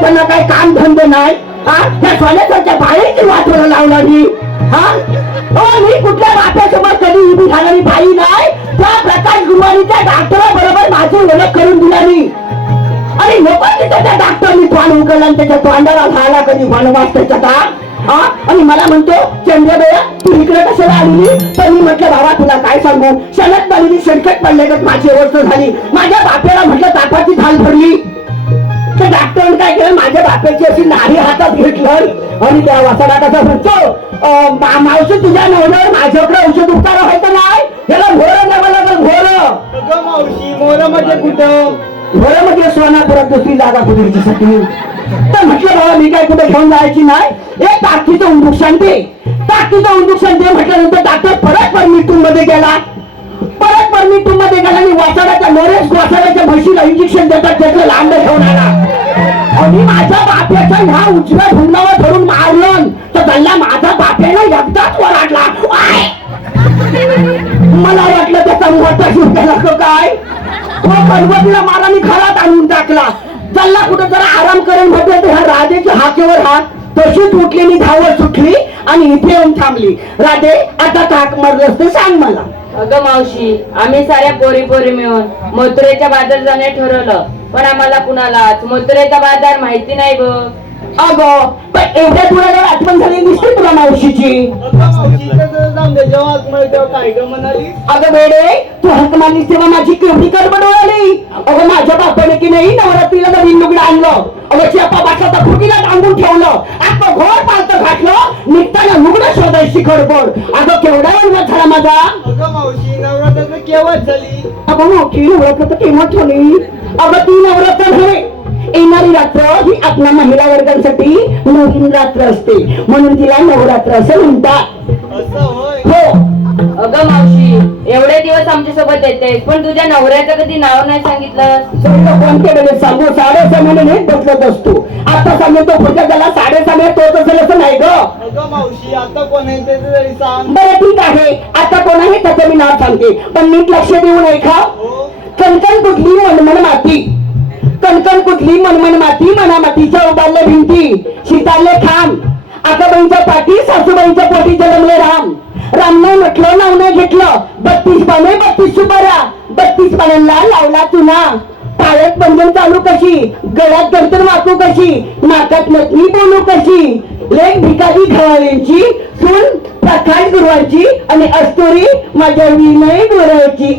त्यांना काही काम धंदे नाही हा? त्या सोन्याच्या बाहेरची वाटोला लावला मी हा? हो मी कुठल्या कधी उभी झालेली बाई नाही. त्या प्रकाश गुरुवारीच्या डॉक्टरा बरोबर माझी ओळख करून दिला मी आणि तिथे त्या डॉक्टरनी आणि त्याच्या तोंडाला झाला कधी वनवास त्याचा का हा? आणि मला म्हणतो चंद्रबया तू इकडे कशाला आलेली? तर मी म्हटलं बाबा तुला काय सांगू? शनत झालेली संकट पडले माझी अवस्था झाली. माझ्या बापेला म्हटलं तापाची झाल भरली. डॉक्टरने काय केलं? माझ्या बापेची अशी नारी हातात घेतलं आणि त्या वासडा कसा म्हणतो मावशी तुझ्या नवऱ्यावर माझ्याकडे औषध उपचार व्हायचं नाही? याला घोर द्यावं लागेल घोर. मावशी मोर म्हणजे कुठं? बरं म्हणजे सोनापुरात दुसरी जागा कुठे तर म्हटलं बाबा मी काय कुठे घेऊन जायची नाही? एक टाकीचं उंदूक दे टाकीचं उंदूक दे म्हटल्यानंतर डॉक्टर परत परमिटून मध्ये गेला. मध्ये गेला मी वाचाड्याच्या नरेश वाचाड्याच्या म्हशीला इंजेक्शन देतात त्याचं लांब घेऊन आला आणि माझ्या बाप्याच्या ह्या उजव्या भुंगावर धरून मारलं तर त्याला माझा बाप्यानं एकदाच वराडला मला वाटलं त्याचा मोठा जीव गेला काय? तो गणपतीला मी घरात आणून टाकला. चालला कुठं जरा आराम करेल म्हटलं तर ह्या राधेच्या हाकेवर हात तशीच मी धावत सुटली आणि इथे येऊन थांबली. राधे आता काक मारलंस तर सांग मला. अगं मावशी आम्ही साऱ्या पोरी पोरी मिळून मथुरेच्या बाजार जाणे ठरवलं. पण आम्हाला कुणालाच मथुरेचा बाजार माहिती नाही ग. अगं पण एवढ्या तुला जर आठवण झाली दिसते तुला मावशीची. अगं मावशी काय ग वेडे तू हक मानलीस तेव्हा माझी केवढी गडबड उडाली अगं माझ्या बापाने की नाही नवरात्रीला नवीन लुगडं आणलं? अगं चिप्पा बाटला फुटीला टांगून ठेवलं. आता घोर निघताना लुगडं शोधायची गडबड अगं केवढा वेळ झाला माझा? अगं मावशी नवरात्र केव्हाच झाली? अगं मोठी नवरात्र तर केव्हा ठेवली अगं ती नवरात्र नव्हे. येणारी रात्र ही आपल्या महिला वर्गांसाठी नवीन रात्र असते. म्हणून तिला नवरात्र असं म्हणतात. असं होय? हो. अगं मावशी एवढे दिवस आमच्यासोबत येतेस पण तुझ्या नवऱ्याचं कधी नाव नाही सांगितलं समजा कोणत्या वेळेस सांगू? साडेसहा महिने बसत असतो. आता सांगू तो पुढच्या त्याला साडेसहा महिने तोच असेल असं नाही ग. मावशी आता कोण आहे ते तरी सांग. बरं ठीक आहे. आता कोण आहे त्याचं मी नाव सांगते. पण नीट लक्ष देऊ नये का हो. कणकण कुठली मनमन माती? कणकण कुठली मनमन माती? मना मातीच्या उभारल्या भिंती. शितारले खांब आकाबाईंच्या पाठी सासूबाईंच्या पोटी जन्मले राम. रामने म्हटलं नावने घेतलं. बत्तीस पाने बत्तीस सुपारा बत्तीस पानांना लावला चुना. पायात बंधन चालू कशी? गळ्यात गडतर वाकू कशी? नाकात नथनी बोलू कशी? लेख भिकारी घवाल्यांची सून प्रकाश गुरुवांची आणि अस्तुरी माझ्या विनय गुरुवाची.